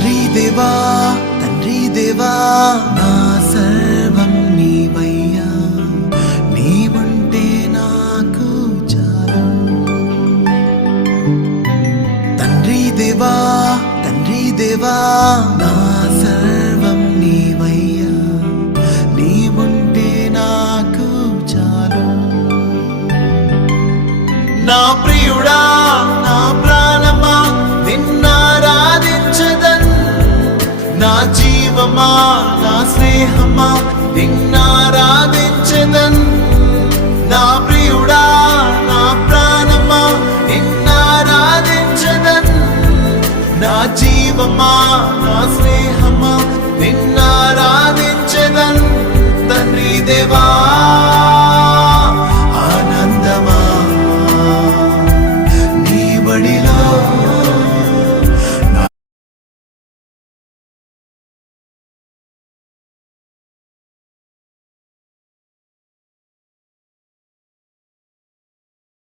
తండ్రి దేవా నా సర్వం నీవయ్యా, నీవుంటే నాకు చాలు. తండ్రి దేవా నా సర్వం నీవయ్యా, నీవుంటే నాకు చాలు. నా ప్రియుడా నా ప్రాణమా నిన్నారాధించదన్, నా జీవమా నా స్నేహమా నిన్నారాధించదన్. నా ప్రియుడా నా ప్రాణమా నిన్నారాధించదన్, నా జీవమా నా స్నేహమా నిన్నారాధించదన్. తండ్రి దేవా